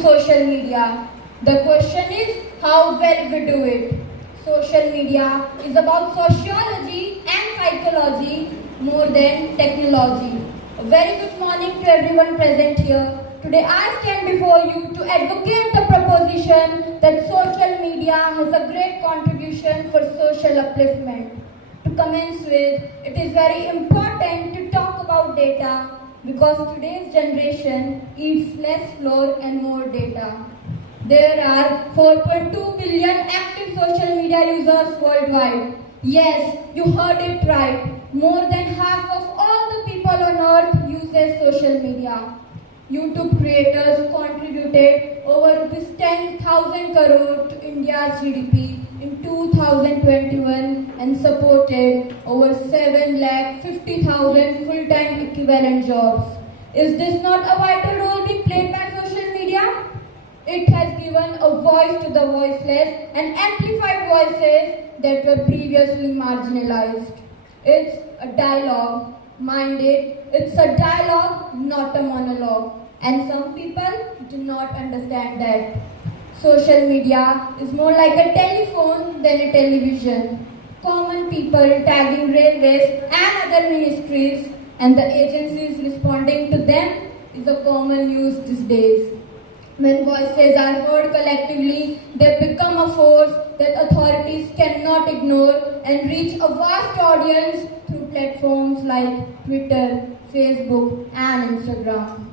to social media. The question is how well we do it. Social media is about sociology and psychology more than technology. A very good morning to everyone present here. Today I stand before you to advocate the proposition that social media has a great contribution for social upliftment. To commence with, it is very important to talk about data because today's generation eats less flour and more data. There are 4.2 billion active social media users worldwide. Yes, you heard it right. More than half of all the people on earth uses social media. YouTube creators contributed over rupees 10,000 crore to India's GDP in 2021 and supported over 7,50,000 full-time equivalent jobs. Is this not a vital role being played by social media? It has given a voice to the voiceless and amplified voices that were previously marginalized. It's a dialogue. Mind it, it's a dialogue, not a monologue. And some people do not understand that. Social media is more like a telephone than a television. Common people tagging railways and other ministries and the agencies responding to them is a common news these days. When voices are heard collectively, they become a force that authorities cannot ignore and reach a vast audience through platforms like Twitter, Facebook, and Instagram.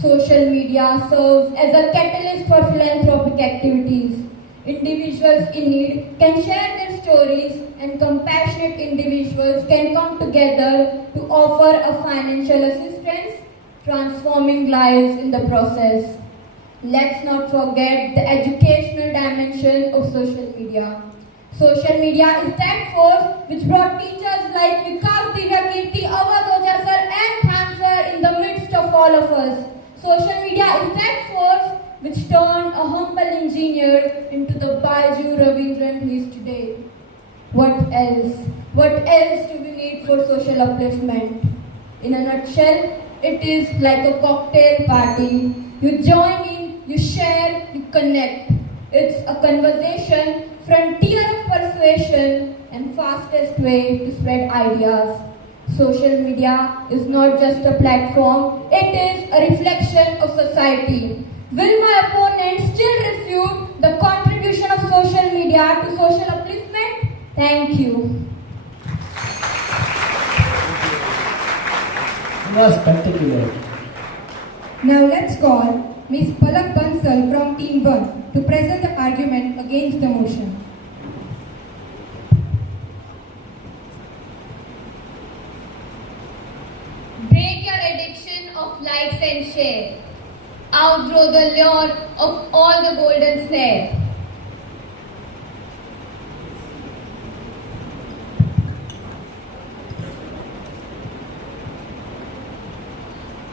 Social media serves as a catalyst for philanthropic activities. Individuals in need can share their stories and compassionate individuals can come together to offer a financial assistance, transforming lives in the process. Let's not forget the educational dimension of social media. Social media is that force which brought teachers like Vikas Divyakirti, Awadh Oja sir and Khan sir in the midst of all of us. Social media is that force which turned a humble engineer into the Baiju Ravindran he is today. What else? What else do we need for social upliftment? In a nutshell, it is like a cocktail party. You join in, you share, you connect. It's a conversation, frontier of persuasion, and fastest way to spread ideas. Social media is not just a platform, it is a reflection of society. Will my opponent still refute the contribution of social media to social upliftment? Thank you. Spectacular. Now let's call Ms. Palak Bansal from Team 1 to present the argument against the motion. Break your addiction of likes and share. Outgrow the lure of all the golden snare.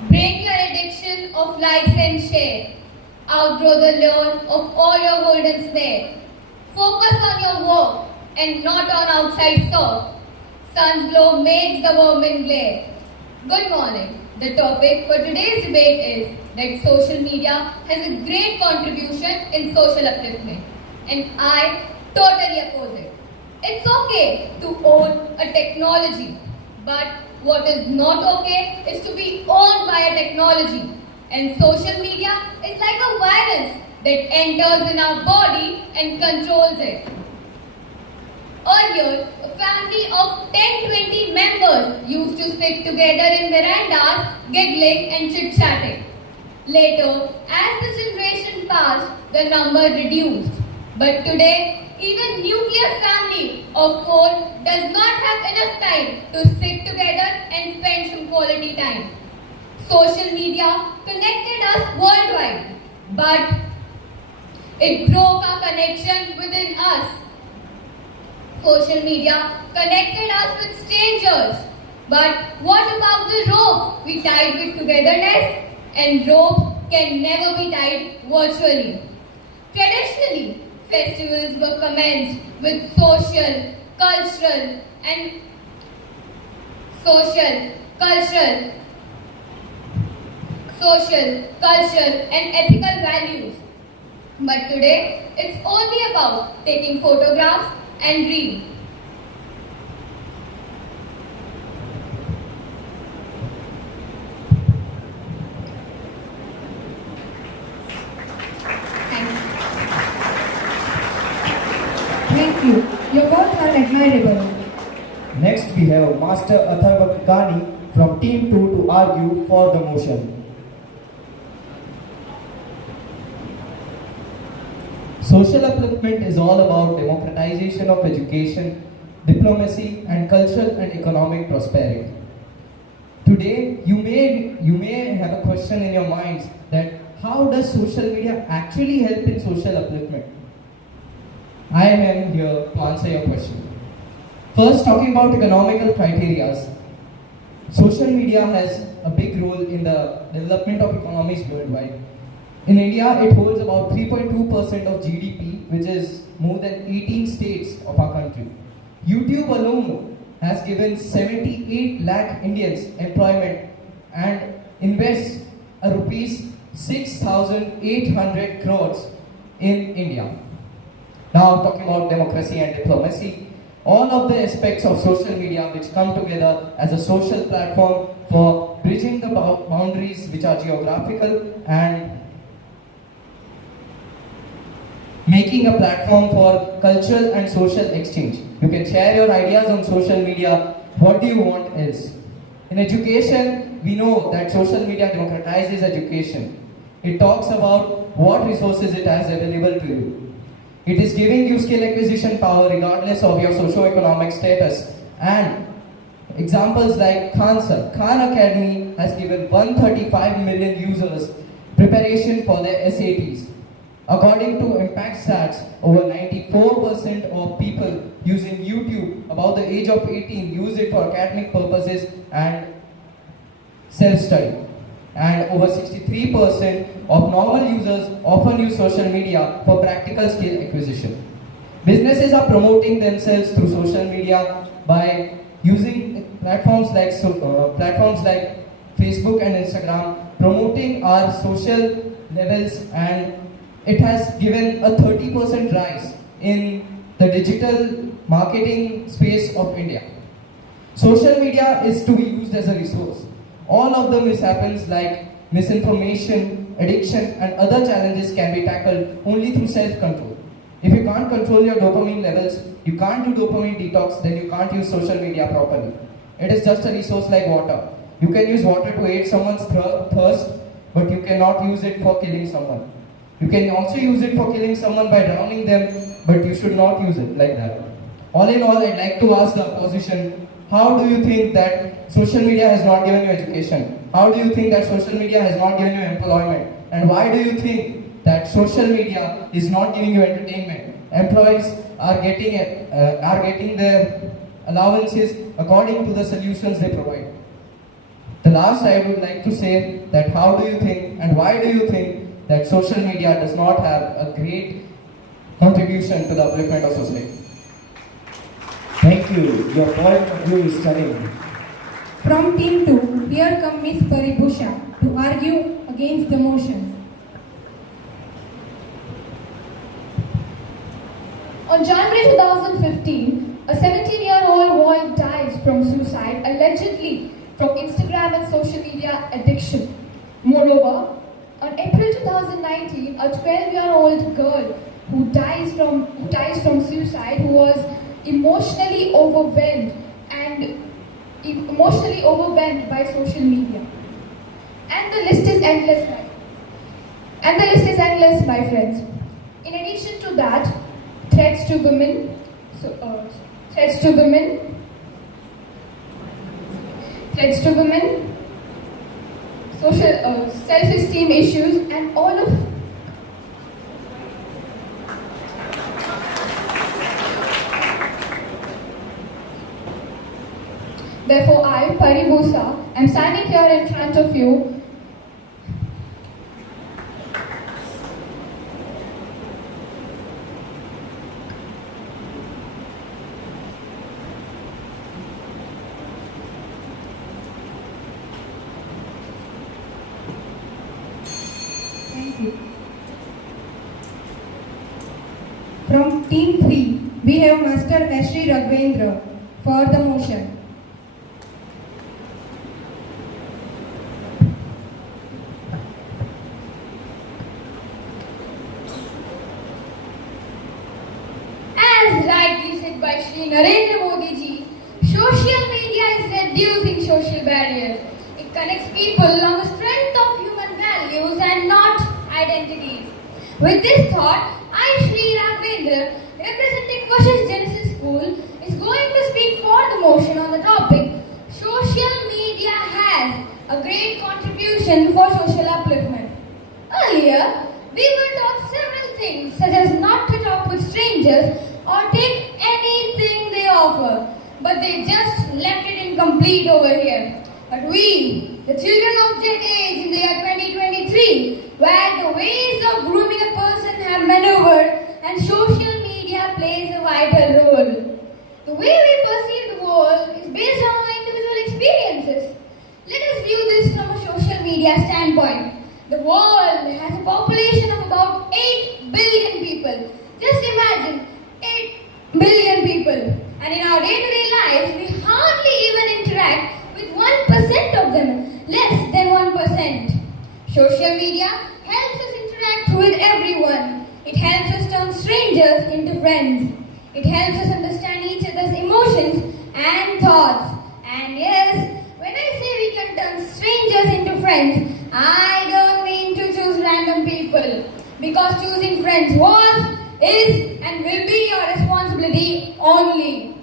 Break your addiction of likes and share. Outgrow the lure of all your golden snare. Focus on your work and not on outside talk. Sun's glow makes the vermin glare. Good morning. The topic for today's debate is that social media has a great contribution in social upliftment, and I totally oppose it. It's okay to own a technology, but what is not okay is to be owned by a technology. And social media is like a virus that enters in our body and controls it. Earlier, a family of 10-20 members used to sit together in verandas, giggling and chit-chatting. Later, as the generation passed, the number reduced. But today, even nuclear family of 4 does not have enough time to sit together and spend some quality time. Social media connected us worldwide, but it broke our connection within us. Social media connected us with strangers, but what about the rope we tied with togetherness? And ropes can never be tied virtually. Traditionally, festivals were commenced with social, cultural, social, cultural, and ethical values. But today, it's only about taking photographs and reading. Thank you. Your words are admirable. Next, we have Master Atharva Kani from Team 2 to argue for the motion. Social upliftment is all about democratization of education, diplomacy, and cultural and economic prosperity. Today, you may have a question in your minds that how does social media actually help in social upliftment? I am here to answer your question. First, talking about economical criteria, social media has a big role in the development of economies worldwide. In India, it holds about 3.2% of GDP, which is more than 18 states of our country. YouTube alone has given 78 lakh Indians employment and invests a rupees 6,800 crores in India. Now talking about democracy and diplomacy, all of the aspects of social media which come together as a social platform for bridging the boundaries which are geographical and making a platform for cultural and social exchange. You can share your ideas on social media. What do you want else? In education, we know that social media democratizes education. It talks about what resources it has available to you. It is giving you skill acquisition power regardless of your socio-economic status. And examples like Khan Sir, Khan Academy has given 135 million users preparation for their SATs. According to Impact Stats, over 94% of people using YouTube above the age of 18 use it for academic purposes and self-study. And over 63% of normal users often use social media for practical skill acquisition. Businesses are promoting themselves through social media by using platforms like Facebook and Instagram, promoting our social levels, and it has given a 30% rise in the digital marketing space of India. Social media is to be used as a resource. All of the mishaps like misinformation, addiction, and other challenges can be tackled only through self-control. If you can't control your dopamine levels, you can't do dopamine detox, then you can't use social media properly. It is just a resource like water. You can use water to aid someone's thirst, but you cannot use it for killing someone. You can also use it for killing someone by drowning them, but you should not use it like that. All in all, I'd like to ask the opposition, how do you think that social media has not given you education? How do you think that social media has not given you employment? And why do you think that social media is not giving you entertainment? Employees are getting their allowances according to the solutions they provide. The last I would like to say that how do you think and why do you think that social media does not have a great contribution to the upliftment of society? Thank you. Your point of view is stunning. From Team 2, here come Miss Paribhusha to argue against the motion. On January 2015, a 17-year-old boy died from suicide, allegedly from Instagram and social media addiction. Moreover, on April 2019, a 12-year-old girl who dies from suicide, who was emotionally overwhelmed by social media. And the list is endless, my friends. In addition to that, threats to women, social self-esteem issues, and all of Therefore, I, Paribhusha, am standing here in front of you From Team 3, we have Master Ashri Raghavendra for the motion. As rightly said by Shri Narendra Modi ji, social media is reducing social barriers. It connects people on the strength of human values and not identities. With this thought, I, Shri Raghavendra, representing Vashish Genesis School, is going to speak for the motion on the topic Social media has a great contribution for social upliftment. Earlier, we were taught several things such as not to talk with strangers or take anything they offer, but they just left it incomplete over here. But we, the children of Gen age in the year 2023, where the ways of grooming a person have maneuvered and social media plays a vital role. The way we perceive the world is based on our individual experiences. Let us view this from a social media standpoint. The world has a population of about 8 billion people. Just imagine 8 billion people. And in our day-to-day lives, we hardly even interact with 1% of them, less than 1%. Social media helps us interact with everyone. It helps us turn strangers into friends. It helps us understand each other's emotions and thoughts. And yes, when I say we can turn strangers into friends, I don't mean to choose random people. Because choosing friends was, is, and will be your responsibility only.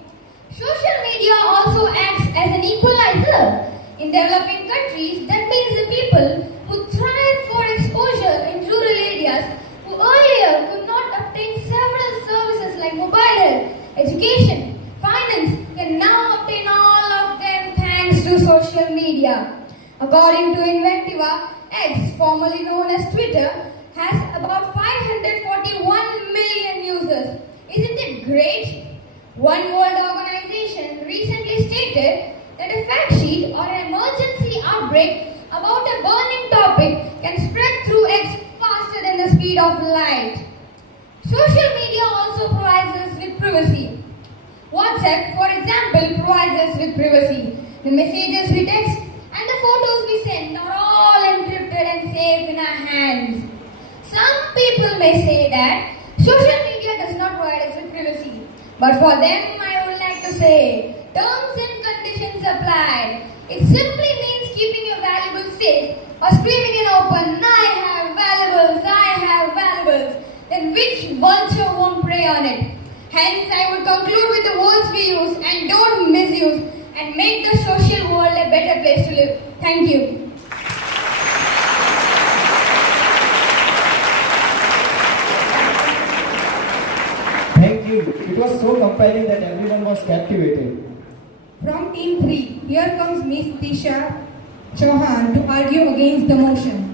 Social media also acts as an equalizer. In developing countries, that means the people who thrive for exposure in rural areas who earlier could not obtain several services like mobile health, education, finance, can now obtain all of them thanks to social media. According to Inventiva, X, formerly known as Twitter, has about 541 million users. Isn't it great? One World Organization recently stated that a fact sheet or an emergency outbreak about a burning topic can spread through X faster than the speed of light. Social media also provides us with privacy. WhatsApp, for example, provides us with privacy. The messages we text and the photos we send are all encrypted and safe in our hands. Some people may say that social media does not provide us with privacy. But for them, I would like to say, terms and conditions applied. It simply means keeping your valuables safe or screaming in open, I have valuables, then which vulture won't prey on it? Hence, I would conclude with the words we use and don't misuse and make the social world a better place to live. Thank you. Thank you. It was so compelling that everyone was captivated. From Team 3, here comes Miss Tisha Chauhan to argue against the motion.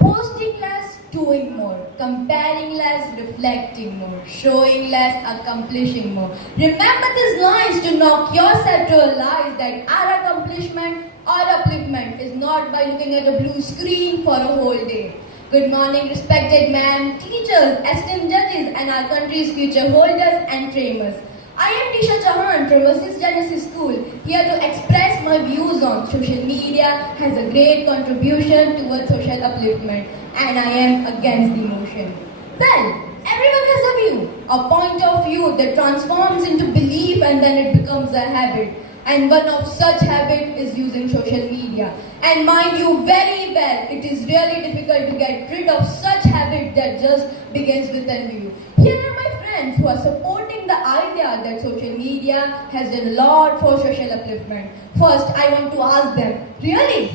Posting less, doing more. Comparing less, reflecting more. Showing less, accomplishing more. Remember these lines to knock yourself to realize that our accomplishment or upliftment is not by looking at a blue screen for a whole day. Good morning, respected ma'am, teachers, esteemed judges, and our country's future holders and framers. I am Tisha Chauhan from Vashish Genesis School, here to express my views on social media has a great contribution towards social upliftment, and I am against the motion. Well, everyone has a view, a point of view that transforms into belief and then it becomes a habit. And one of such habit is using social media. And mind you very well, it is really difficult to get rid of such habit that just begins with a view. Here are my friends who are supporting the idea that social media has done a lot for social upliftment. First, I want to ask them, really?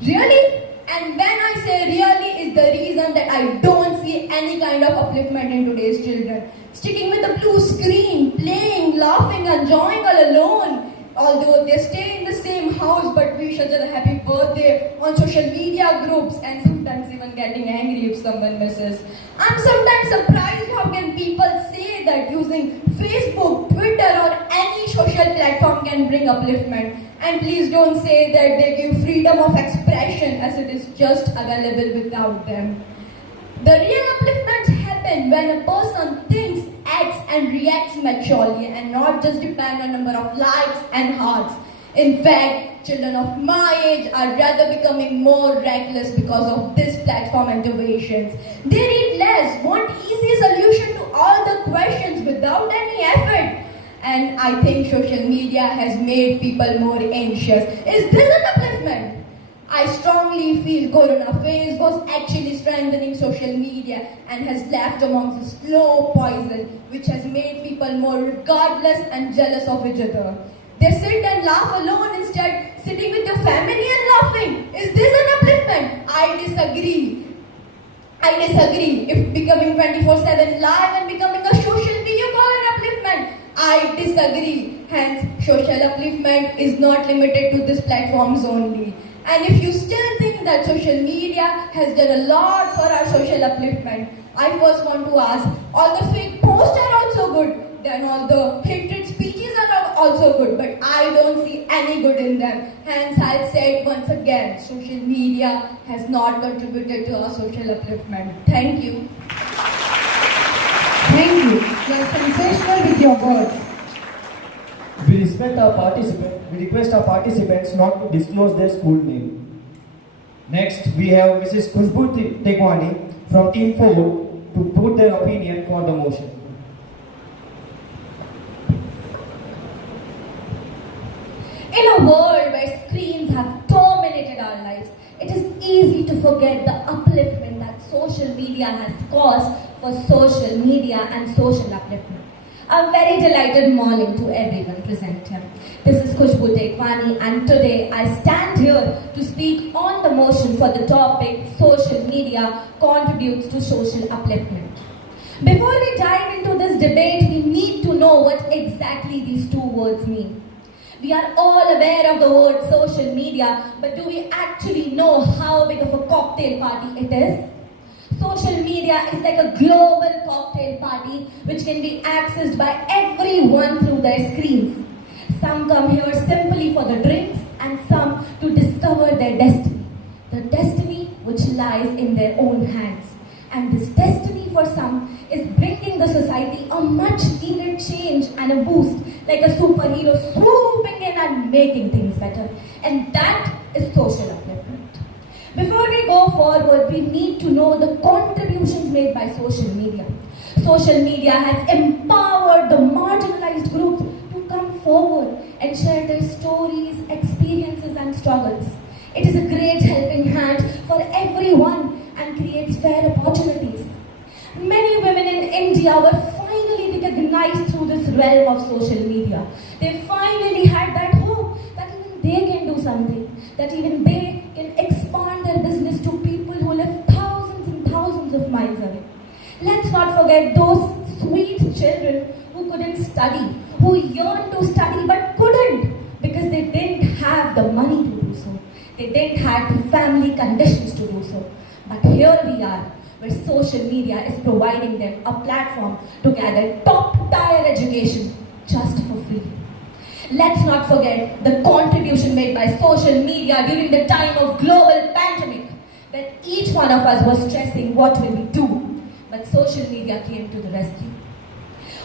Really? And when I say really is the reason that I don't see any kind of upliftment in today's children. Sticking with the blue screen, playing, laughing, enjoying all alone. Although they stay in the same house but wish each other a happy birthday on social media groups and sometimes even getting angry if someone misses. I'm sometimes surprised how can people say say that using Facebook, Twitter, or any social platform can bring upliftment. And please don't say that they give freedom of expression, as it is just available without them. The real upliftments happen when a person thinks, acts, and reacts maturely and not just depend on number of likes and hearts. In fact, children of my age are rather becoming more reckless because of this platform innovations. They read less, want easy solution to all the questions without any effort. And I think social media has made people more anxious. Is this an upliftment? I strongly feel Corona phase was actually strengthening social media and has left amongst a slow poison which has made people more regardless and jealous of each other. They sit and laugh alone instead sitting with their family and laughing. Is this an upliftment? I disagree. If becoming 24/7 live and becoming a social video call an upliftment, I disagree. Hence, social upliftment is not limited to these platforms only. And if you still think that social media has done a lot for our social upliftment, I first want to ask, all the fake posts are also good, then all the hatred speeches are also good, but I don't see any good in them. Hence, I'll say it once again, social media has not contributed to our social upliftment. Thank you. Thank you. You are sensational with your words. We request our participants not to disclose their school name. Next, we have Mrs. Khushbu Tekwani from Team 4 to put their opinion for the motion. In a world where screens have dominated our lives, it is easy to forget the upliftment that social media has caused for social media and social upliftment. A very delighted morning to everyone present here. This is Khushbu Tekwani, and today I stand here to speak on the motion for the topic social media contributes to social upliftment. Before we dive into this debate, we need to know what exactly these two words mean. We are all aware of the word social media, but do we actually know how big of a cocktail party it is? Social media is like a global cocktail party which can be accessed by everyone through their screens. Some come here simply for the drinks and some to discover their destiny. The destiny which lies in their own hands. And this destiny for some is bringing the society a much needed change and a boost, like a superhero swooping in and making things better. And that is social upliftment. Before we go forward, we need to know the contributions made by social media. Social media has empowered the marginalized groups to come forward and share their stories, experiences, and struggles. It is a great helping hand for everyone and creates fair opportunities. Many women in India were finally recognized through this realm of social media. They finally had that hope that even they can do something, that even they can expand their business to people who live thousands and thousands of miles away. Let's not forget those sweet children who couldn't study, who yearned to study but couldn't because they didn't have the money to do so. They didn't have the family conditions to do so. But here we are, where social media is providing them a platform to gather top-tier education just for free. Let's not forget the contribution made by social media during the time of global pandemic, when each one of us was stressing what will we do, but social media came to the rescue.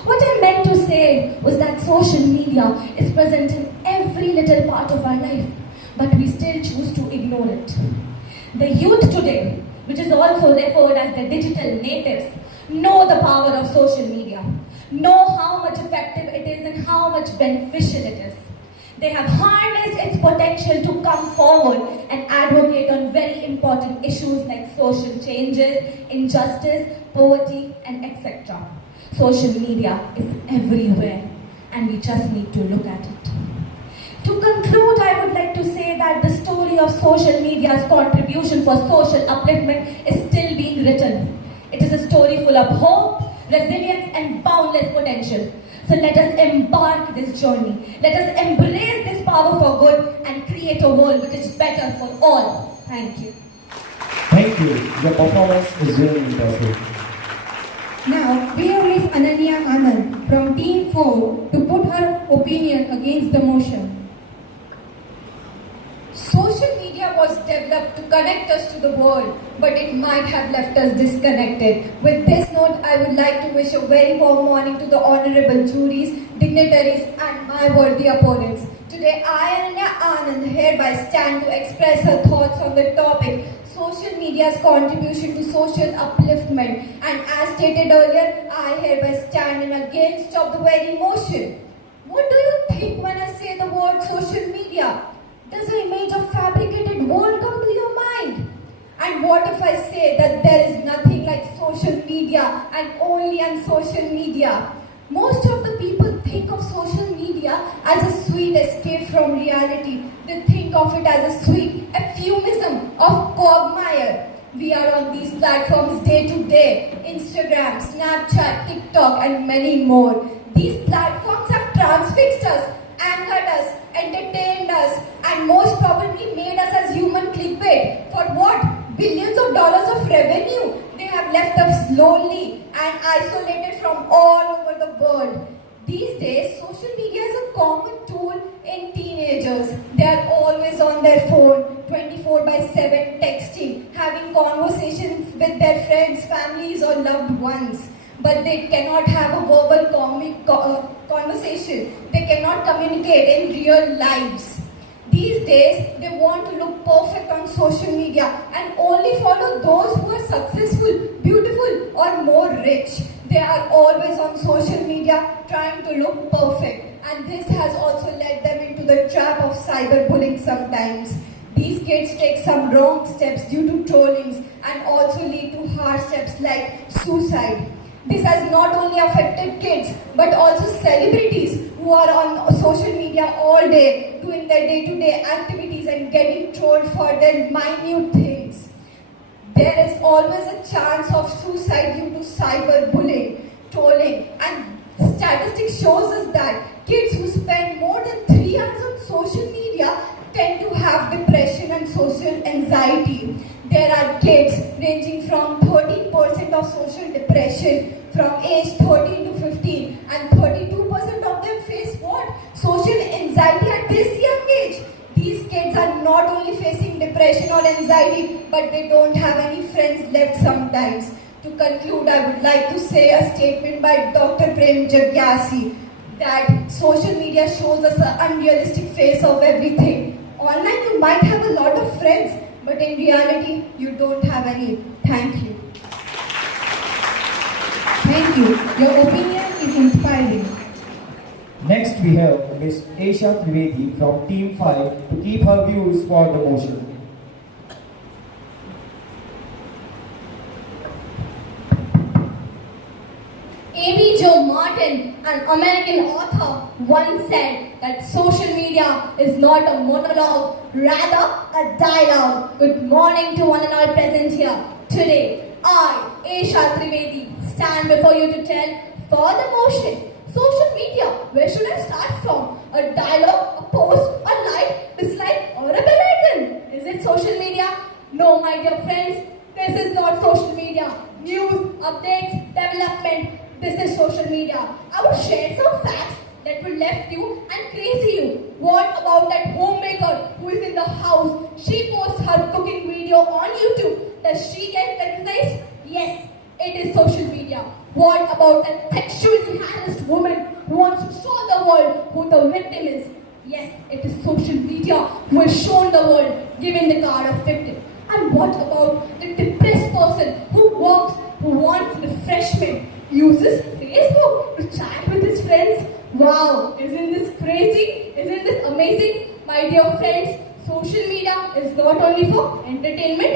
What I meant to say was that social media is present in every little part of our life, but we still choose to ignore it. The youth today, which is also referred as the digital natives, know the power of social media, know how much effective it is and how much beneficial it is. They have harnessed its potential to come forward and advocate on very important issues like social changes, injustice, poverty, and etc. Social media is everywhere and we just need to look at it. To conclude, I would like to say that the story of social media's contribution for social upliftment is still being written. It is a story full of hope, resilience, and boundless potential. So let us embark this journey. Let us embrace this power for good and create a world which is better for all. Thank you. Thank you. Your performance is really impressive. Now we have Miss Ananya Anand from Team 4 to put her opinion against the motion. Social media was developed to connect us to the world, but it might have left us disconnected. With this note, I would like to wish a very warm morning to the honorable juries, dignitaries, and my worthy opponents. Today, I, Ananya Anand, hereby stand to express her thoughts on the topic social media's contribution to social upliftment. And as stated earlier, I hereby stand in against of the very motion. What do you think when I say the word social media? Does the image of fabricated world come to your mind? And what if I say that there is nothing like social media and only on social media? Most of the people think of social media as a sweet escape from reality. They think of it as a sweet euphemism of quagmire. We are on these platforms day to day: Instagram, Snapchat, TikTok, and many more. These platforms have transfixed us, angered us, entertained us, and most probably made us as human clickbait. For what? Billions of dollars of revenue. They have left us lonely and isolated from all over the world. These days, social media is a common tool in teenagers. They are always on their phone, 24/7 texting, having conversations with their friends, families, or loved ones. But they cannot have a verbal conversation. They cannot communicate in real lives. These days, they want to look perfect on social media and only follow those who are successful, beautiful, or more rich. They are always on social media trying to look perfect, and this has also led them into the trap of cyberbullying sometimes. These kids take some wrong steps due to trollings and also lead to harsh steps like suicide. This has not only affected kids but also celebrities who are on social media all day doing their day-to-day activities and getting trolled for their minute things. There is always a chance of suicide due to cyberbullying, trolling, and statistics shows us that kids who spend more than 3 hours on social media tend to have depression and social anxiety. There are kids ranging from 13% of social depression from age 13 to 15, and 32% of them face what? Social anxiety at this young age. These kids are not only facing depression or anxiety, but they don't have any friends left sometimes. To conclude, I would like to say a statement by Dr. Prem Jagyasi that social media shows us an unrealistic face of everything. Online you might have a lot of friends, but in reality you don't have any. Thank you. Thank you. Your opinion is inspiring. Next we have Miss Aisha Trivedi from Team 5 to keep her views for the motion. A.B. Joe Martin, an American author, once said that social media is not a monologue, rather a dialogue. Good morning to one and all present here. Today, I, Aisha Trivedi, stand before you to tell for the motion. Social media, where should I start from? A dialogue, a post, a like, dislike, or a bell icon? Is it social media? No, my dear friends, this is not social media. News, updates, development. This is social media. I will share some facts that will left you and crazy you. What about that homemaker who is in the house? She posts her cooking video on YouTube. Does she get recognized? Yes, it is social media. What about that sexually harassed woman who wants to show the world who the victim is? Yes, it is social media who has shown the world, giving the card of victim. And what about the depressed person who works, who wants refreshment, uses Facebook to chat with his friends? Wow, isn't this crazy? Isn't this amazing? My dear friends, social media is not only for entertainment.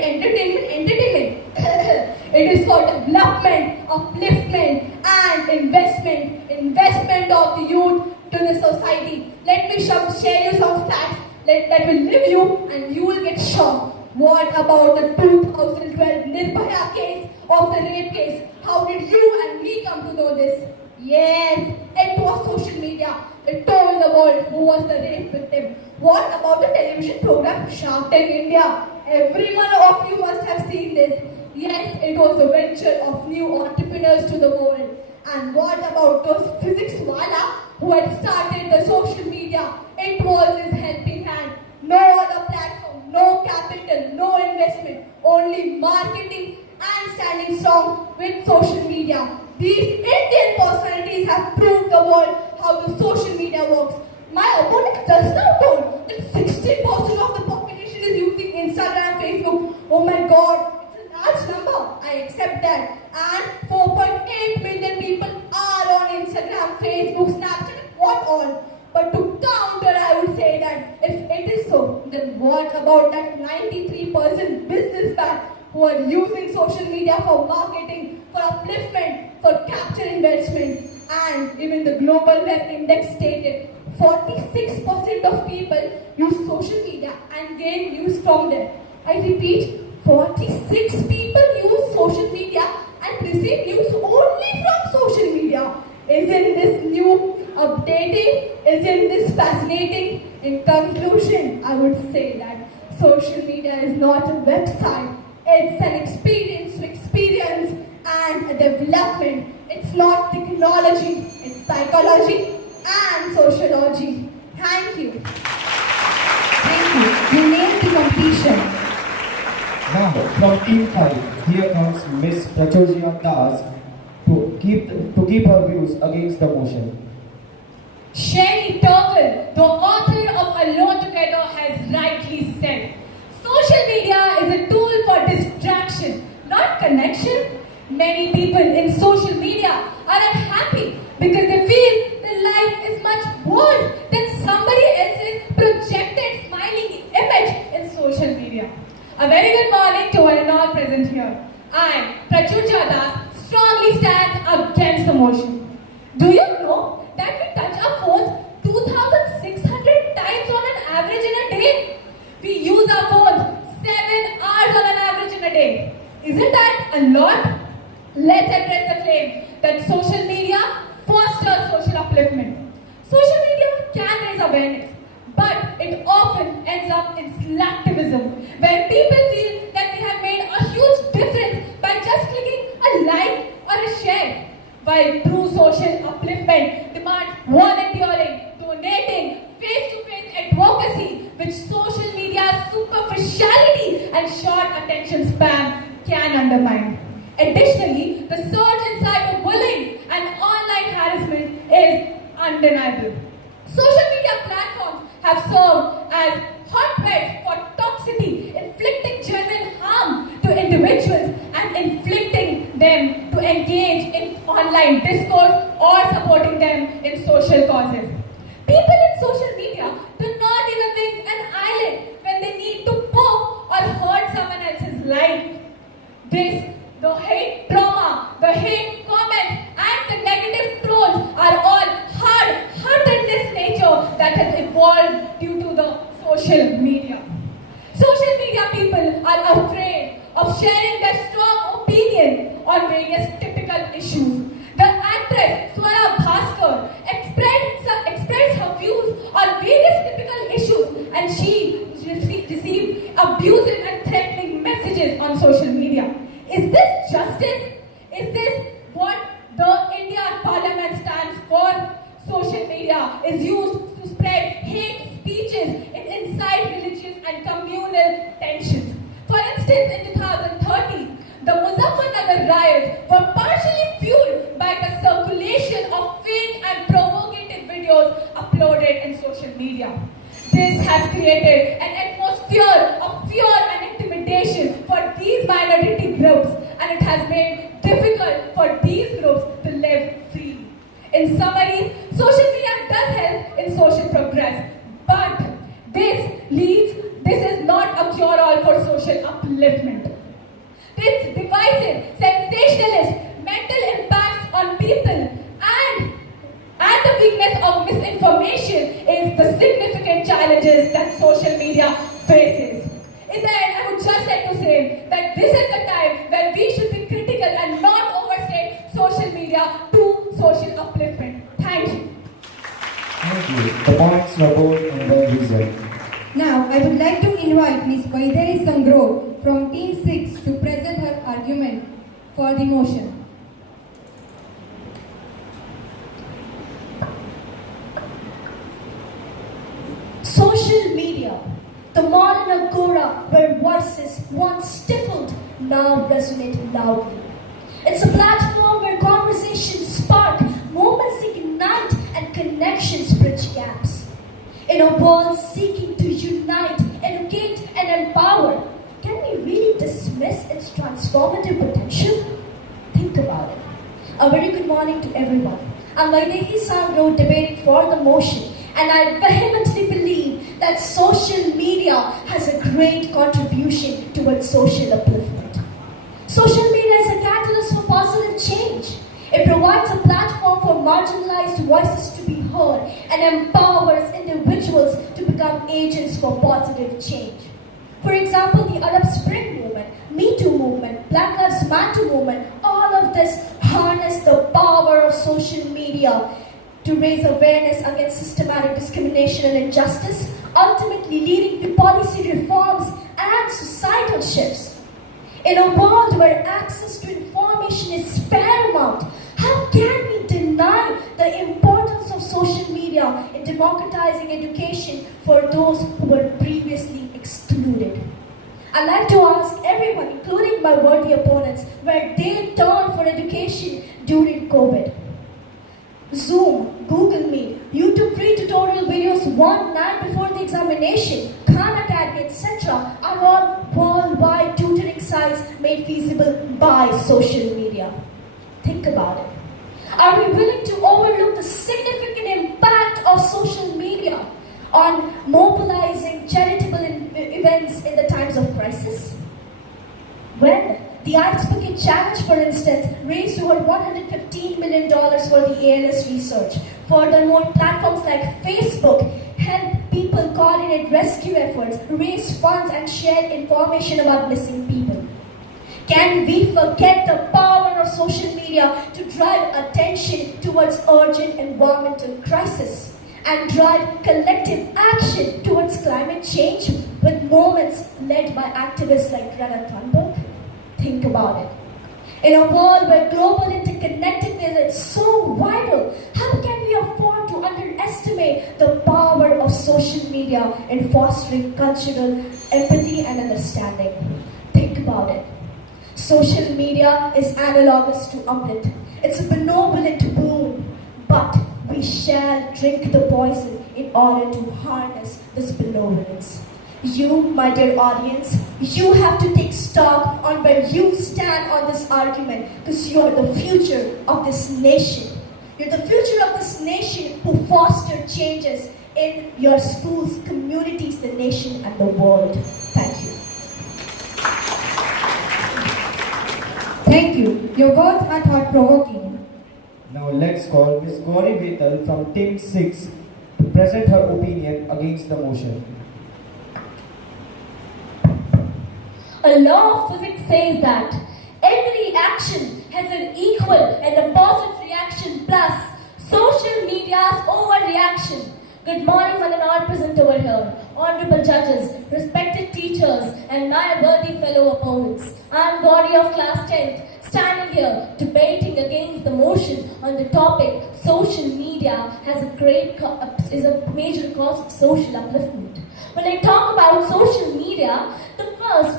It is for development, upliftment, and investment of the youth to the society. Let me share you some facts that will leave you and you will get shocked. What about the 2012 Nirbhaya case of the rape case? How did you and me come to know this? Yes, it was social media. It told the world who was the rape victim. What about the television program Shark Tank India? Every one of you must have seen this. Yes, it was a venture of new entrepreneurs to the world. And what about those physics wala who had started the social media? It was his helping hand. No other platform, no capital, no investment, only marketing and standing strong with social media. These Indian personalities have proved the world how the social media works. My opponent just now told that 60% of the population is using Instagram and Facebook. Oh my god, it's a large number. I accept that. And 4.8 million people are on Instagram, Facebook, Snapchat, what all. But to counter, I would say that if it is so, then what about that 93% businessman who are using social media for marketing, for upliftment, for capture investment? And even the Global Web Index stated 46% of people use social media and gain news from them. I repeat, 46 people use social media and receive news only from social media. Isn't this new, updating? Isn't this fascinating? In conclusion, I would say that social media is not a website. It's an experience to experience and a development. It's not technology, it's psychology and sociology. Thank you. Thank you. You named the completion. Now, from Team 5, here comes Miss Prachurja Das to keep her views against the motion. Sherry Turkle, the author of Alone Together, has rightly said, social media is a tool for distraction, not connection. Many people in social media are unhappy because they feel their life is much worse than somebody else's projected smiling image in social media. A very good morning to one and all present here. I, Prachurja Das, strongly stand against the motion. Do you know that we touch our phones 2,600 times on an average in a day? We use our phones 7 hours on an average in a day. Isn't that a lot? Let's address the claim that social media fosters social upliftment. Social media can raise awareness, but it often ends up in slacktivism, where people feel that they have made a huge difference by just clicking a like or a share, while true social upliftment demands volunteering, donating, face-to-face advocacy, which social media's superficiality and short attention span can undermine. Additionally, the surge in cyberbullying and online harassment is undeniable. Social media platforms have served as hotbeds for toxicity, inflicting genuine harm to individuals and inflicting them to engage in online discourse or supporting them in social causes. People in social media do not even blink an eyelid when they need to poke or hurt someone else's life. The hate trauma, the hate comments, and the negative trolls are all hard-heartedness nature that has evolved due to the social media. Social media people are afraid of sharing their strong opinion on various typical issues. The actress Swara Bhaskar expressed her views on various typical issues, and she received abusive and threatening messages on social media. Is this justice? Is this what the Indian Parliament stands for? Social media is used to spread hate speeches and incite religious and communal tensions. For instance, in 2013, the Muzaffarnagar riots were partially fueled by the circulation of fake and provocative videos uploaded in social media. This has created an atmosphere of fear and intimidation for these minority groups, and it has made difficult for these groups to live freely. In summary, social media does help in social progress, but this is not a cure-all for social upliftment. Its divisive, sensationalist, mental impacts on people and the weakness of misinformation is the significant challenges that social media faces. In the end, I would just like to say that this is the time where we should be critical and not overstate social media to social upliftment. Thank you. Thank you. The points were both and well reasoned. Now, I would like to invite Ms. Vaidari Sangro from Team 6 to present her argument for the motion. Social media, the modern agora where voices once stifled now resonate loudly. It's a platform where conversations spark, moments ignite, and connections bridge gaps. In a world seeking to unite, educate, and empower, can we really dismiss its transformative potential? Think about it. A very good morning to everyone. I'm Vaidehi Sangro, debating for the motion, and I vehemently believe that social media has a great contribution towards social upliftment. Social media is a catalyst for positive change. It provides a platform for marginalized voices to be heard and empowers individuals to become agents for positive change. For example, the Arab Spring movement, Me Too movement, Black Lives Matter movement, all of this harness the power of social media to raise awareness against systematic discrimination and injustice, ultimately leading to policy reforms and societal shifts. In a world where access to information is paramount, how can we deny the importance of social media in democratizing education for those who were previously excluded? I'd like to ask everyone, including my worthy opponents, where they turned for education during COVID. Zoom, Google Meet, YouTube free tutorial videos one night before the examination, Khan Academy, etc. are all worldwide tutoring sites made feasible by social media. Think about it. Are we willing to overlook the significant impact of social media on mobilizing charitable events in the times of crisis? Well, the Ice Bucket Challenge, for instance, raised over $115 million for the ALS research. Furthermore, platforms like Facebook help people coordinate rescue efforts, raise funds, and share information about missing people. Can we forget the power of social media to drive attention towards urgent environmental crisis and drive collective action towards climate change with moments led by activists like Greta Thunberg? Think about it. In a world where global interconnectedness is so vital, how can we afford to underestimate the power of social media in fostering cultural empathy and understanding? Think about it. Social media is analogous to Amrit. It's a benevolent boon, but we shall drink the poison in order to harness this benevolence. You, my dear audience, you have to take stock on where you stand on this argument, because you are the future of this nation. You're the future of this nation who foster changes in your schools, communities, the nation, and the world. Thank you. Thank you. Your words are thought-provoking. Now let's call Ms. Gauri Betal from Team 6 to present her opinion against the motion. A law of physics says that every action has an equal and opposite reaction, plus social media's overreaction. Good morning, one and all present over here, honorable judges, respected teachers, and my worthy fellow opponents. I am Gauri of class 10th, standing here debating against the motion on the topic social media is a major cause of social upliftment. When I talk about social media, the first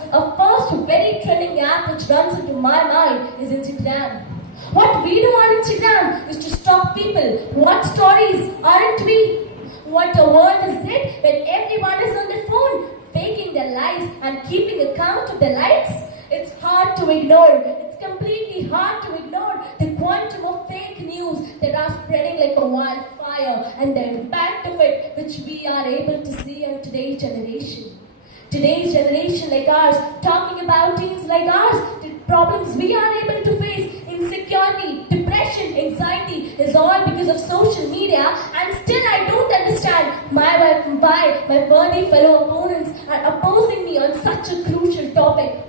very trending app which runs into my mind is Instagram. What we do on Instagram is to stalk people. What stories aren't we? What a world is it when everyone is on their phone, faking their lives and keeping account of their lives? It's hard to ignore. It's completely hard to ignore the quantum of fake news that are spreading like a wildfire and the impact of it which we are able to see on today's generation. Today's generation like ours, talking about teens like ours, the problems we are able to face, insecurity, depression, anxiety, is all because of social media, and still I don't understand why my worthy fellow opponents are opposing me on such a crucial topic.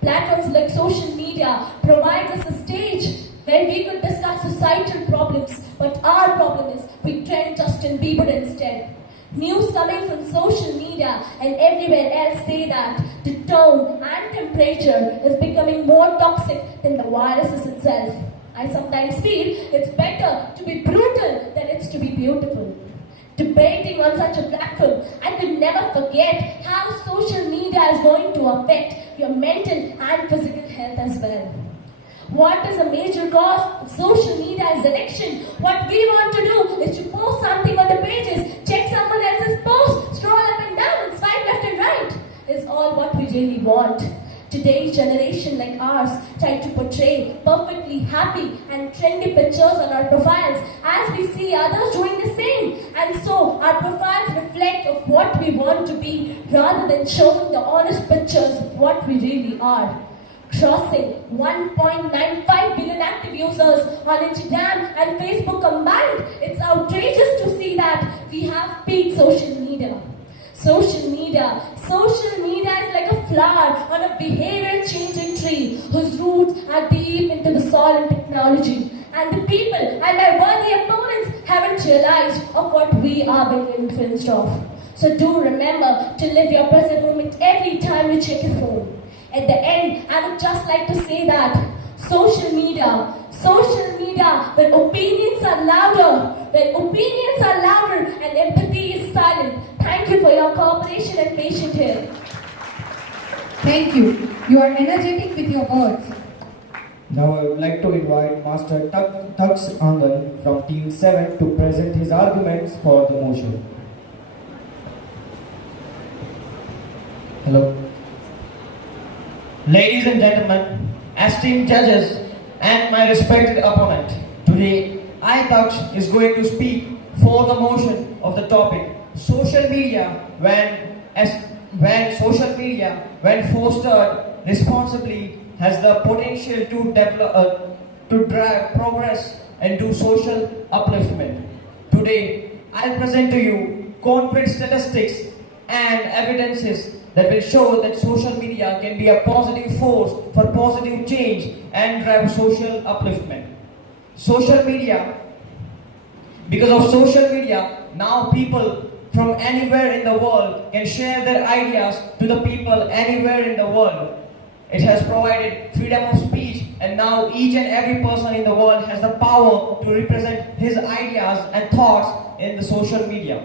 Platforms like social media provide us a stage where we could discuss societal problems, but our problem is we trend Justin Bieber instead. News coming from social media media and everywhere else say that the tone and temperature is becoming more toxic than the viruses itself. I sometimes feel it's better to be brutal than it's to be beautiful. Debating on such a platform, I could never forget how social media is going to affect your mental and physical health as well. What is a major cause of social media is addiction. What we want to do is to post something on the pages, check someone else's post, scroll up and down and swipe left and right. Is all what we really want. Today's generation like ours try to portray perfectly happy and trendy pictures on our profiles as we see others doing the same. And so our profiles reflect of what we want to be rather than showing the honest pictures of what we really are. Crossing 1.95 billion active users on Instagram and Facebook combined, it's outrageous to see that we have peak social media. Social media is like a flower on a behavior-changing tree whose roots are deep into the soil and technology. And the people and my worthy opponents haven't realized of what we are being influenced of. So do remember to live your present moment every time you check your phone. At the end, I would just like to say that social media, where opinions are louder and empathy is silent. Thank you for your cooperation and patience here. Thank you. You are energetic with your words. Now I would like to invite Master Tux Angan from Team 7 to present his arguments for the motion. Hello. Ladies and gentlemen, esteemed judges, and my respected opponent, today I, Tux, is going to speak for the motion of the topic social media when fostered responsibly has the potential to develop to drive progress and do social upliftment. Today I'll present to you concrete statistics and evidences that will show that social media can be a positive force for positive change and drive social upliftment. Social media, because of social media, now people from anywhere in the world can share their ideas to the people anywhere in the world. It has provided freedom of speech, and now each and every person in the world has the power to represent his ideas and thoughts in the social media.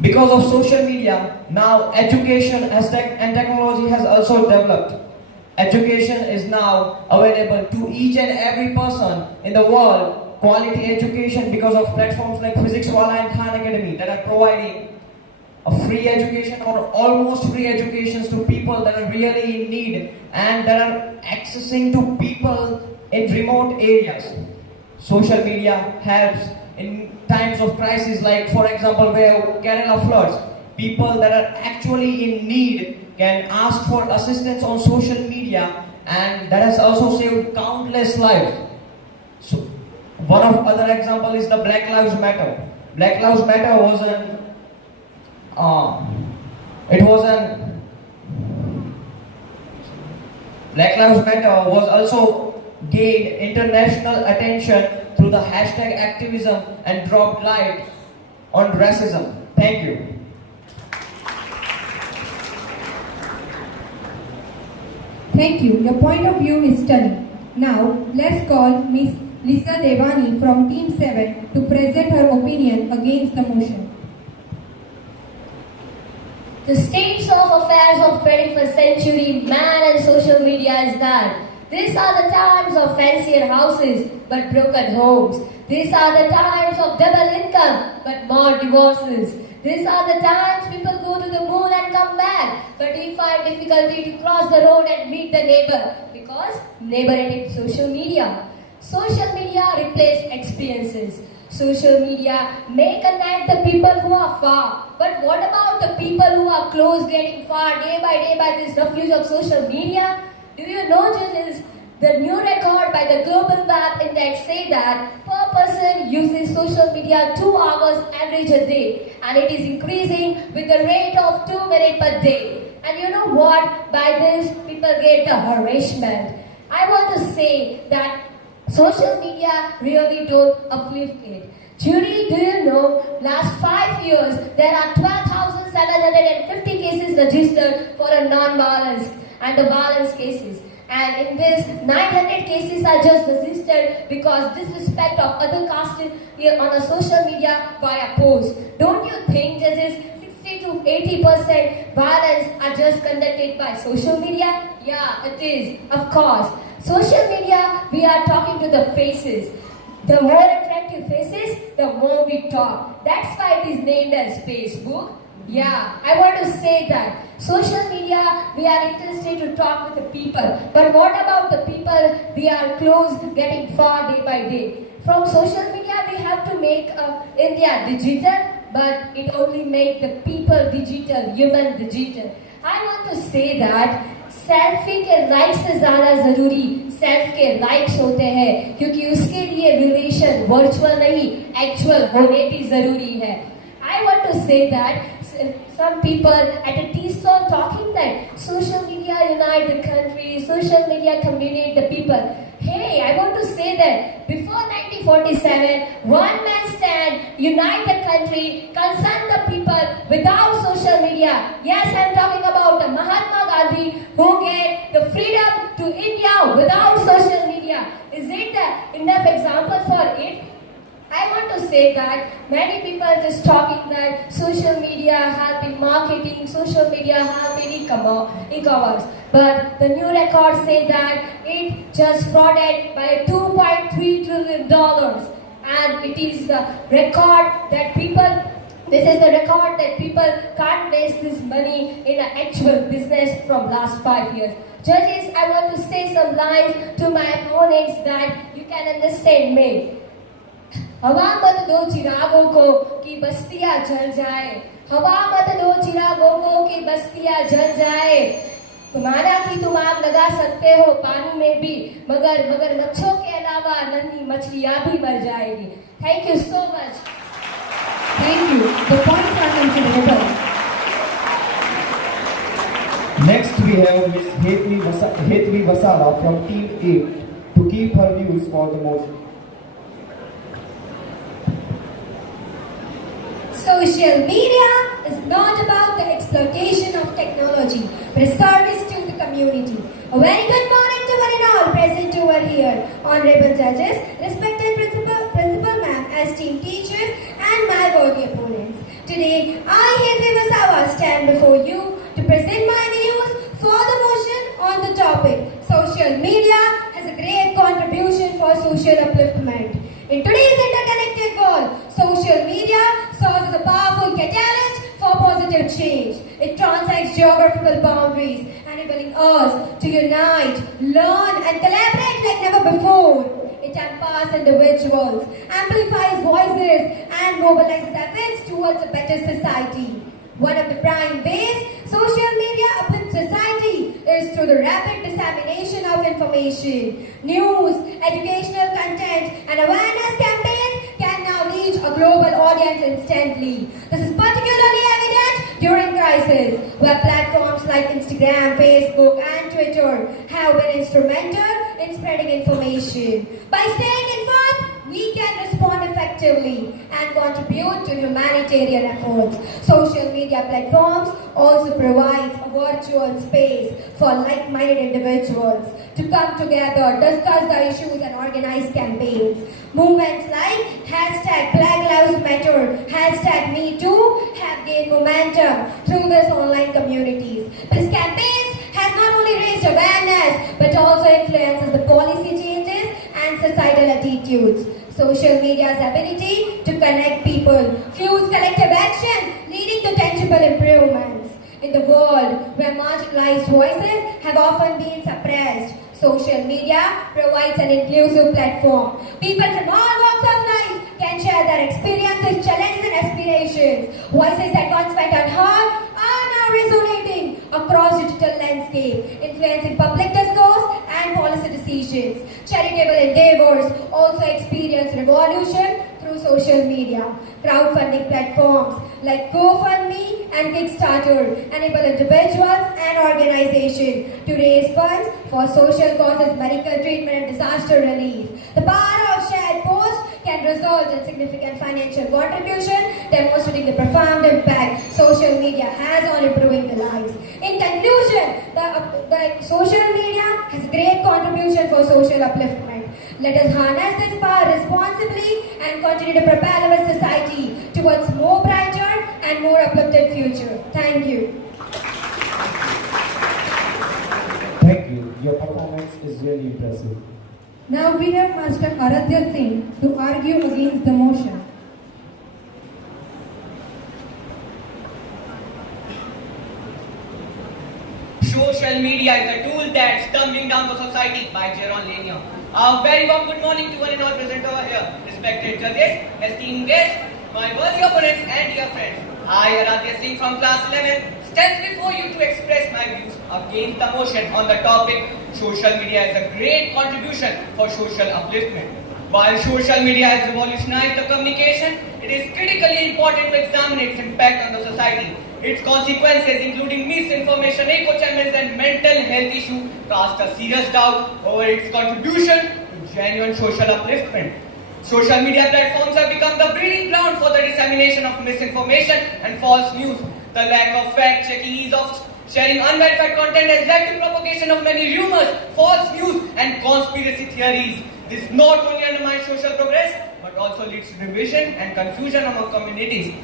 Because of social media, now education and technology has also developed. Education is now available to each and every person in the world. Quality education because of platforms like Physics Wala and Khan Academy that are providing a free education or almost free educations to people that are really in need and that are accessing to people in remote areas. Social media helps in times of crisis, like for example where Kerala floods. People that are actually in need can ask for assistance on social media, and that has also saved countless lives. So one of other example is the Black Lives Matter. Black Lives Matter was Black Lives Matter was also gained international attention through the hashtag activism and dropped light on racism. Thank you. Thank you. Your point of view is stunning. Now, let's call Ms. Lisa Devani from Team 7 to present her opinion against the motion. The state of affairs of 21st century man and social media is that these are the times of fancier houses but broken homes. These are the times of double income but more divorces. These are the times people go to the moon and come back, but we find difficulty to cross the road and meet the neighbor because neighbor edit social media. Social media replace experiences. Social media may connect the people who are far, but what about the people who are close getting far day by this refuge of social media? Do you know, judges, the new record by the Global Web Index say that per person uses social media 2 hours average a day, and it is increasing with the rate of 2 minutes per day. And you know what? By this, people get the harassment. I want to say that social media really don't uplift it. Jury, do you know, last 5 years, there are 12,000 1,750 cases registered for a non-violence and the violence cases. And in this, 900 cases are just registered because disrespect of other caste here on a social media via post. Don't you think, judges, 60 to 80% violence are just conducted by social media? Yeah, it is, of course. Social media, we are talking to the faces. The more attractive faces, the more we talk. That's why it is named as Facebook. Yeah, I want to say that. Social media, we are interested to talk with the people. But what about the people we are close, getting far day by day? From social media, we have to make India digital, but it only makes the people digital, human digital. I want to say that selfie के like से ज़्यादा ज़रूरी self के likes होते हैं क्योंकि उसके लिए रिलेशन वर्चुअल नहीं एक्चुअल होने भी ज़रूरी है. I want to say that some people at a tea stall talking that social media unite the country, social media communicate the people. Hey, I want to say that before 1947, one man stand, unite the country, concern the people without social media. Yes, I'm talking about the Mahatma Gandhi who gave the freedom to India without social media. Is it enough example for it? I want to say that many people are just talking that social media have been marketing, social media have been e-commerce. But the new records say that it just frauded by $2.3 trillion. And it is the record that this is the record that people can't waste this money in an actual business from last 5 years. Judges, I want to say some lines to my opponents that you can understand me. हवा मत दो चिरागों को कि बस्तियां जल जाए. हवा मत दो चिरागों को कि बस्तियां जल जाए. तुम्हारा कि तुम आग लगा सकते हो पानी में भी मगर मच्छरों के अलावा नन्ही मछलियां भी मर जाएगी. Thank you so much. Thank you. The points are considerable. Next we have Ms. Hetvi Vasala from Team 8 to keep her views for the motion. Social media is not about the exploitation of technology, but a service to the community. A very good morning to one and all present over here, honorable judges, respected principal ma'am, esteemed teachers, and my worthy opponents. Today, I, Hetvi Vasawa, stand before you to present my views for the motion on the topic. Social media has a great contribution for social upliftment. In today's interconnected world, social media serves as a powerful catalyst for positive change. It transcends geographical boundaries, enabling us to unite, learn, and collaborate like never before. It empowers individuals, amplifies voices, and mobilizes efforts towards a better society. One of the prime ways social media uplifts society is through the rapid dissemination of information. News, educational content, and awareness campaigns can now reach a global audience instantly. This is particularly evident during crisis, where platforms like Instagram, Facebook, and Twitter have been instrumental in spreading information. By staying informed, we can respond effectively and contribute to humanitarian efforts. Social media platforms also provide a virtual space for like-minded individuals to come together, discuss the issues, and organize campaigns. Movements like #BlackLivesMatter, #MeToo have gained momentum through these online communities. These campaigns has not only raised awareness but also influences the policy changes and societal attitudes. Social media's ability to connect people fuels collective action, leading to tangible improvements. In the world where marginalized voices have often been suppressed, social media provides an inclusive platform. People from all walks of life can share their experiences, challenges, and aspirations. Voices that once went unheard are now resonating across digital landscape, influencing public discourse and policy decisions. Charitable endeavors also experience revolution through social media. Crowdfunding platforms like GoFundMe and Kickstarter enable individuals and organizations to raise funds for social causes, medical treatment, and disaster relief. The power of shared posts can result in significant financial contribution, demonstrating the profound impact social media has on improving the lives. In conclusion, the social media has a great contribution for social upliftment. Let us harness this power responsibly and continue to propel our society towards more brighter and more uplifted future. Thank you. Thank you. Your performance is really impressive. Now we have Master Aradhya Singh to argue against the motion. Social media is a tool that's tumbling down the society by Jaron Lanier. A very warm good morning to one and all present over here. Respected judges, esteemed guests, my worthy opponents and dear friends. I, Aradhya Singh from class 11, stands before you to express my views against the motion on the topic social media is a great contribution for social upliftment. While social media has revolutionized the communication, it is critically important to examine its impact on the society. Its consequences, including misinformation, echo chambers, and mental health issues, cast a serious doubt over its contribution to genuine social upliftment. Social media platforms have become the breeding ground for the dissemination of misinformation and false news. The lack of fact-checking, ease of sharing unverified content has led to propagation of many rumors, false news, and conspiracy theories. This not only undermines social progress, but also leads to division and confusion among communities.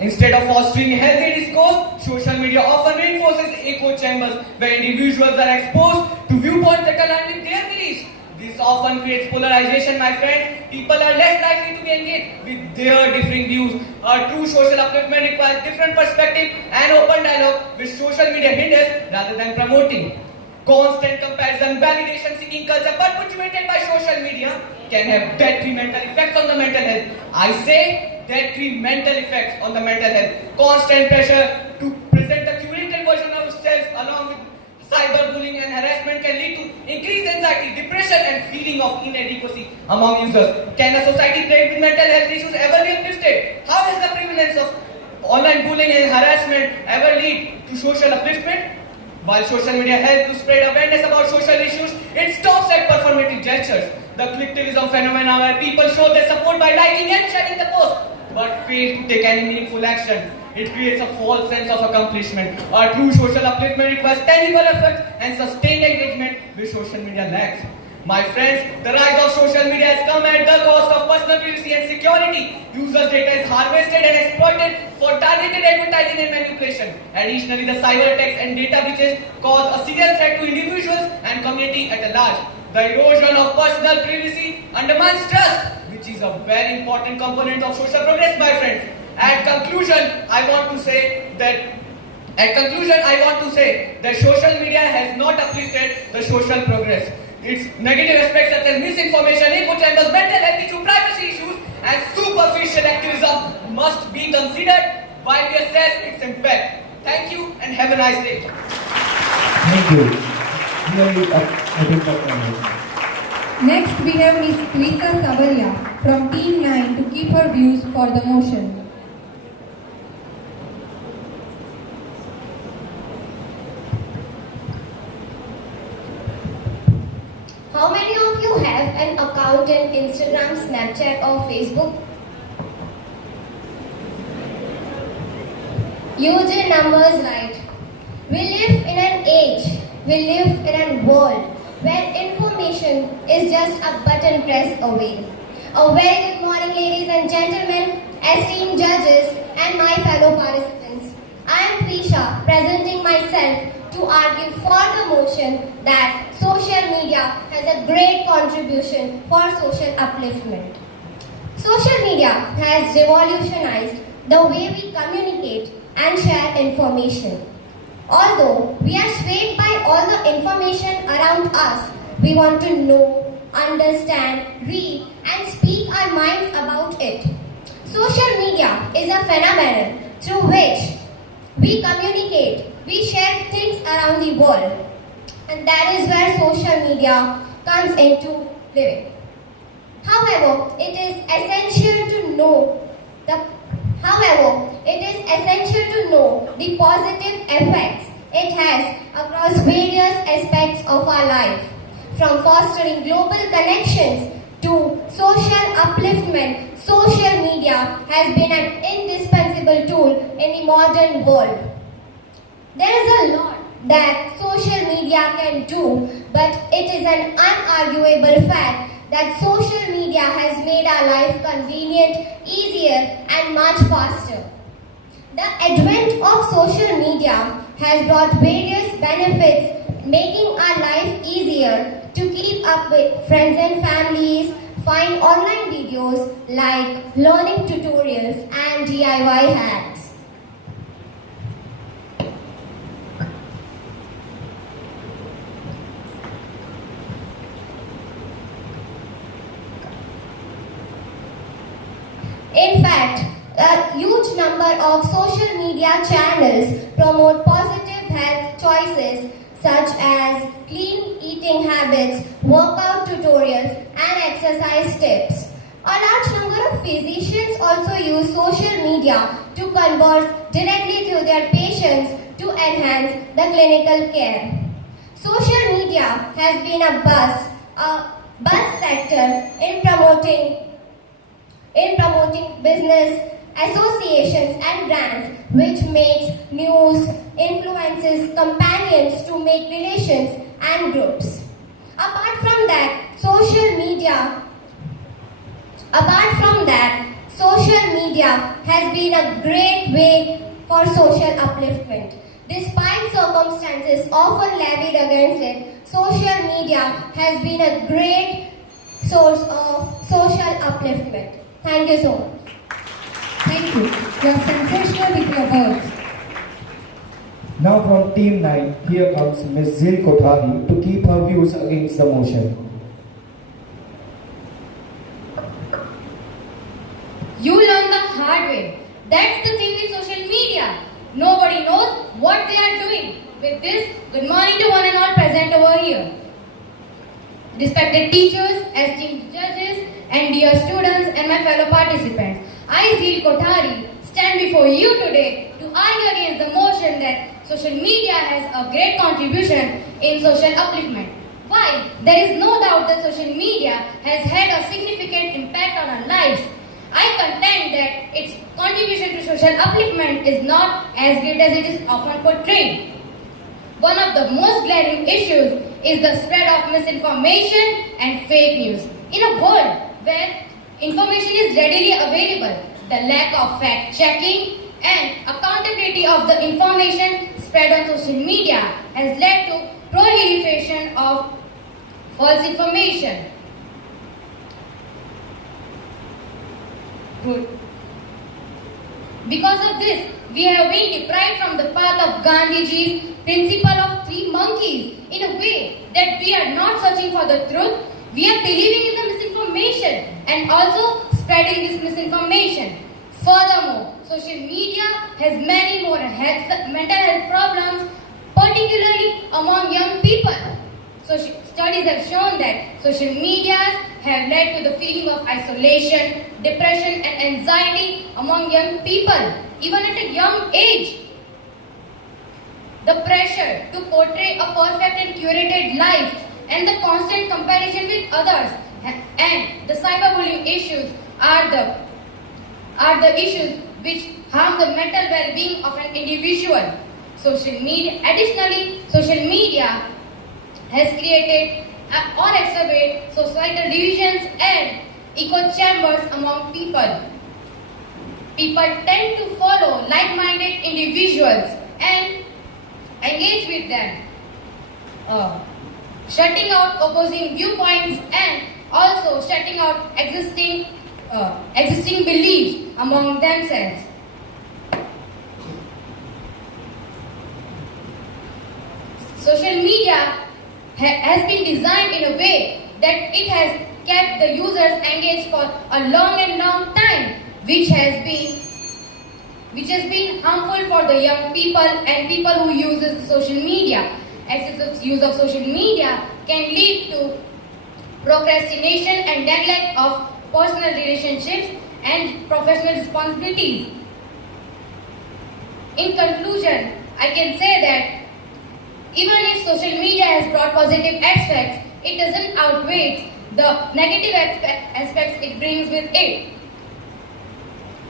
Instead of fostering healthy discourse, social media often reinforces echo chambers where individuals are exposed to viewpoints that align with their beliefs. This often creates polarization, my friend. People are less likely to be engaged with their differing views. A true social upliftment requires different perspective and open dialogue, which social media hinders rather than promoting. Constant comparison, validation-seeking culture perpetuated by social media can have detrimental effects on the mental health. I say detrimental effects on the mental health. Constant pressure to present a curated version of self along with cyberbullying and harassment can lead to increased anxiety, depression, and feeling of inadequacy among users. Can a society plagued with mental health issues ever be uplifted? How does the prevalence of online bullying and harassment ever lead to social upliftment? While social media helps to spread awareness about social issues, it stops at performative gestures. The clicktivism phenomena where people show their support by liking and sharing the post, but fail to take any meaningful action. It creates a false sense of accomplishment. A true social upliftment requires tangible efforts and sustained engagement, which social media lacks. My friends, the rise of social media has come at the cost of personal privacy and security. Users' data is harvested and exploited for targeted advertising and manipulation. Additionally, the cyber attacks and data breaches cause a serious threat to individuals and community at large. The erosion of personal privacy undermines trust, which is a very important component of social progress, my friends. At conclusion, I want to say that social media has not uplifted the social progress. Its negative aspects such as misinformation, echo chambers, mental health issues, privacy issues, and superficial activism must be considered while we assess its impact. Thank you and have a nice day. Thank you. Really epic performance. Next we have Ms. Twika Savalia from Team 9 to keep her views for the motion. How many of you have an account in Instagram, Snapchat or Facebook? Use your numbers right. We live in an age, we live in a world where information is just a button press away. A very good morning, ladies and gentlemen, esteemed judges and my fellow participants. I am Prisha, presenting myself to argue for the motion that social media has a great contribution for social upliftment. Social media has revolutionized the way we communicate and share information. Although we are swayed by all the information around us, we want to know, understand, read and speak our minds about it. Social media is a phenomenon through which we communicate, we share things around the world, and that is where social media comes into living. However, it is essential to know the positive effects it has across various aspects of our life, from fostering global connections to social upliftment. social media has been an indispensable tool in the modern world. There is a lot that social media can do, but it is an unarguable fact that social media has made our life convenient, easier, and much faster. The advent of social media has brought various benefits, making our life easier to keep up with friends and families, find online videos like learning tutorials and DIY hacks. In fact, a huge number of social media channels promote positive health choices such as clean eating habits, workout tutorials, and exercise tips. A large number of physicians also use social media to converse directly to their patients to enhance the clinical care. Social media has been a buzz sector in promoting business, associations and brands, which makes news, influences, companions to make relations and groups. Apart from that, social media has been a great way for social upliftment. Despite circumstances often levied against it, social media has been a great source of social upliftment. Thank you so much. Thank you. You are sensational with your words. Now from Team 9, here comes Ms. Zil Kothari to keep her views against the motion. You learn the hard way. That's the thing with social media. Nobody knows what they are doing. With this, good morning to one and all present over here. Respected teachers, esteemed judges, and dear students and my fellow participants, I, Zil Kothari, stand before you today to argue against the motion that social media has a great contribution in social upliftment. While there is no doubt that social media has had a significant impact on our lives, I contend that its contribution to social upliftment is not as great as it is often portrayed. One of the most glaring issues is the spread of misinformation and fake news. In a world where information is readily available, the lack of fact-checking and accountability of the information spread on social media has led to proliferation of false information. Because of this, we have been deprived from the path of Gandhiji's principle of three monkeys in a way that we are not searching for the truth, we are believing in the misinformation and also spreading this misinformation. Furthermore, social media has many more mental health problems, particularly among young people. Studies have shown that social media have led to the feeling of isolation, depression and anxiety among young people, even at a young age. The pressure to portray a perfect and curated life and the constant comparison with others and the cyberbullying issues are the issues which harm the mental well-being of an individual. Additionally, social media has created or exacerbated societal divisions and echo chambers among people. People tend to follow like-minded individuals and engage with them, shutting out opposing viewpoints and also shutting out existing beliefs among themselves. Social media has been designed in a way that it has kept the users engaged for a long time, which has been harmful for the young people and people who uses social media. Excessive use of social media can lead to procrastination and neglect of personal relationships and professional responsibilities. In conclusion, I can say that even if social media has brought positive aspects, it doesn't outweigh the negative aspects it brings with it.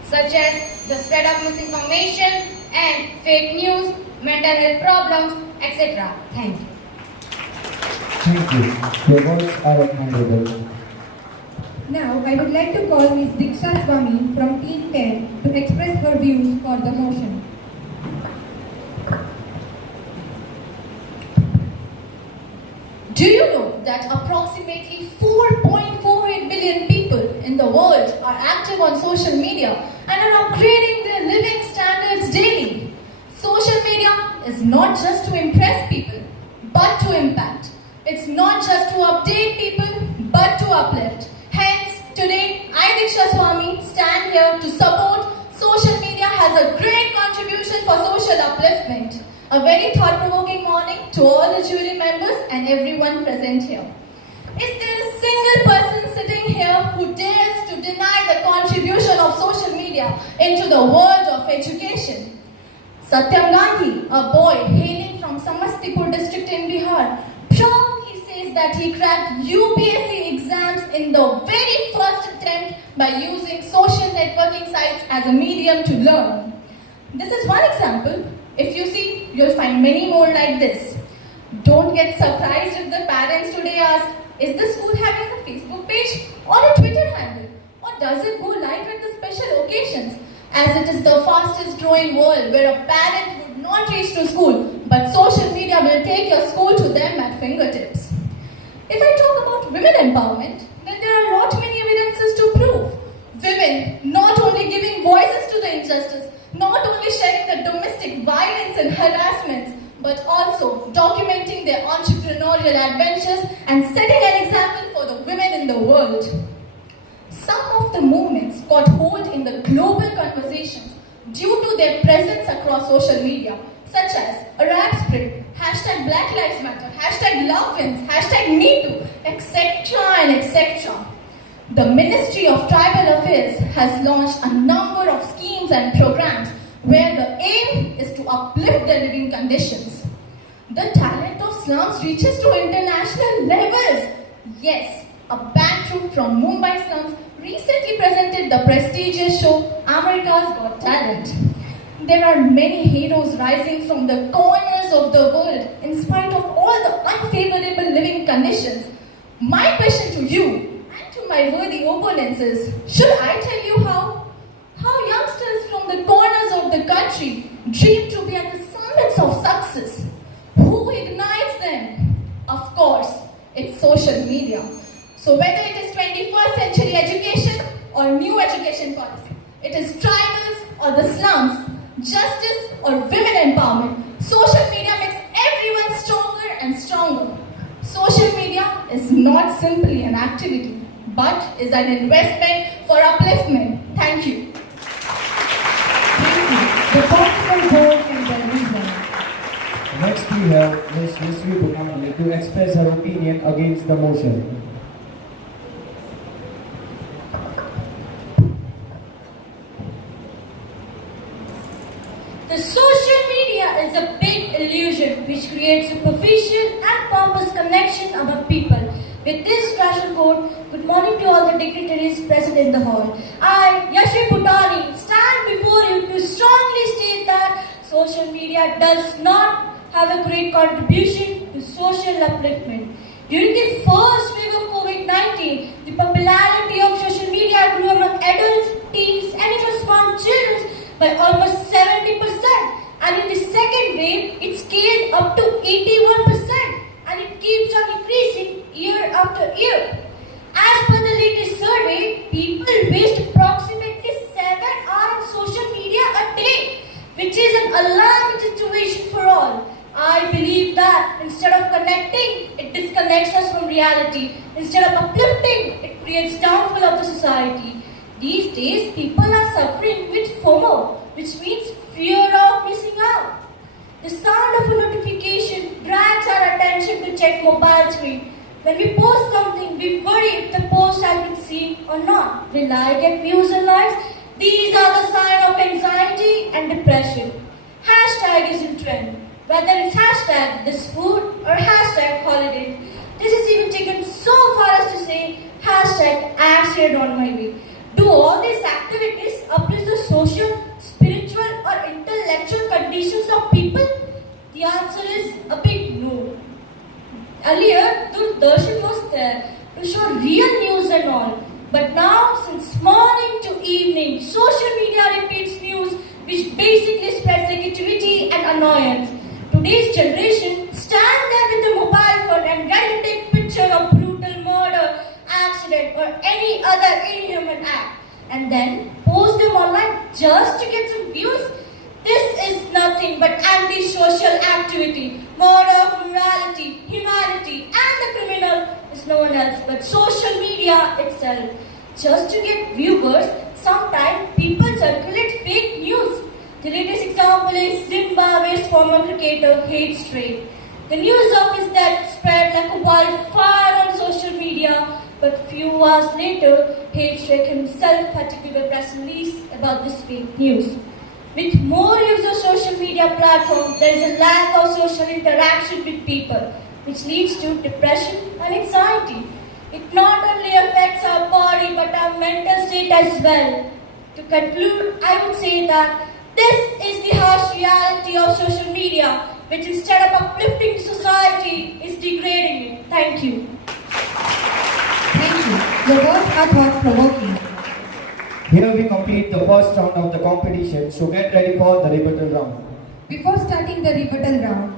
such as the spread of misinformation and fake news, mental health problems, etc. Thank you. Thank you. Your words are admirable. Now, I would like to call Ms. Diksha Swami from Team 10 to express her views for the motion. Do you know that approximately 4.48 billion people in the world are active on social media and are upgrading their living standards daily? Social media is not just to impress people, but to impact. It's not just to update people, but to uplift. Hence, today, I, Diksha Swami, stand here to support social media has a great contribution for social upliftment. A very thought-provoking morning to all the jury members and everyone present here. Is there a single person sitting here who dares to deny the contribution of social media into the world of education? Satyam Gandhi, a boy hailing from Samastipur district in Bihar, proudly says that he cracked UPSC exams in the very first attempt by using social networking sites as a medium to learn. This is one example. If you see, you'll find many more like this. Don't get surprised if the parents today ask, is the school having a Facebook page or a Twitter handle? Or does it go live at the special occasions? As it is the fastest growing world where a parent would not reach to school, but social media will take your school to them at fingertips. If I talk about women empowerment, then there are not many evidences to prove. Women not only giving voices to the injustice, not only sharing the domestic violence and harassments, but also documenting their entrepreneurial adventures and setting an example for the women in the world. Some of the movements got hold in the global conversations due to their presence across social media, such as Arab Spring, hashtag Black Lives Matter, hashtag Love Wins, hashtag MeToo, etc. and etc. The Ministry of Tribal Affairs has launched a number of schemes and programs where the aim is to uplift their living conditions. The talent of slums reaches to international levels. Yes, a band troupe from Mumbai slums recently presented the prestigious show America's Got Talent. There are many heroes rising from the corners of the world in spite of all the unfavorable living conditions. My question to you and to my worthy opponents is, should I tell you how youngsters from the corners of the country dream to be at the summits of success? Who ignites them? Of course, it's social media. So whether it is 21st century education or new education policy, it is tribals or the slums, justice or women empowerment, social media makes everyone stronger and stronger. Social media is not simply an activity, but is an investment for upliftment. Thank you. The Council Board and the reason. Next we have Ms. Yasvi Bukani to express her opinion against the motion. The social media is a big illusion which creates superficial and pompous connection among people. With this special quote, good morning to all the dignitaries present in the hall. I, Yashvi Bhutani, stand before you to strongly state that social media does not have a great contribution to social upliftment. During the first wave of COVID-19, the popularity of social media grew among adults, teens, and even small children by almost 70%. And in the second wave, it scaled up to 81%. And it keeps on increasing year after year. As per the latest survey, people waste approximately 7 hours on social media a day, which is an alarming situation for all. I believe that instead of connecting, it disconnects us from reality. Instead of uplifting, it creates downfall of the society. These days, people are suffering with FOMO, which means fear of missing out. The sound of a notification drags our attention to check mobile screen. When we post something, we worry if the post has been seen or not. Will I get views and likes? These are the signs of anxiety and depression. Hashtag is in trend. Whether it's hashtag this food or hashtag holiday. This is even taken so far as to say hashtag ads here on my way. Do all these activities uplift the social, spiritual, or intellectual conditions of people? The answer is a big no. Earlier, Doordarshan was there to show real news and all. But now, since morning to evening, social media repeats news which basically spreads negativity and annoyance. Today's generation stand there with a mobile phone and ready to take picture of brutal murder, accident, or any other inhuman act, and then post them online just to get some views. This is nothing but anti-social activity. Murder of morality, humanity, and the criminal is no one else but social media itself. Just to get viewers, sometimes people circulate fake news. The latest example is Zimbabwe's former cricketer Hate Streak. The news of his death spread like a wildfire on social media, but few hours later, Hate Streak himself had to give a press release about this fake news. With more use of social media platforms, there is a lack of social interaction with people, which leads to depression and anxiety. It not only affects our body but our mental state as well. To conclude, I would say that this is the harsh reality of social media, which instead of uplifting society is degrading it. Thank you. Thank you. Your words are thought-provoking. Here we complete the first round of the competition, so get ready for the rebuttal round. Before starting the rebuttal round,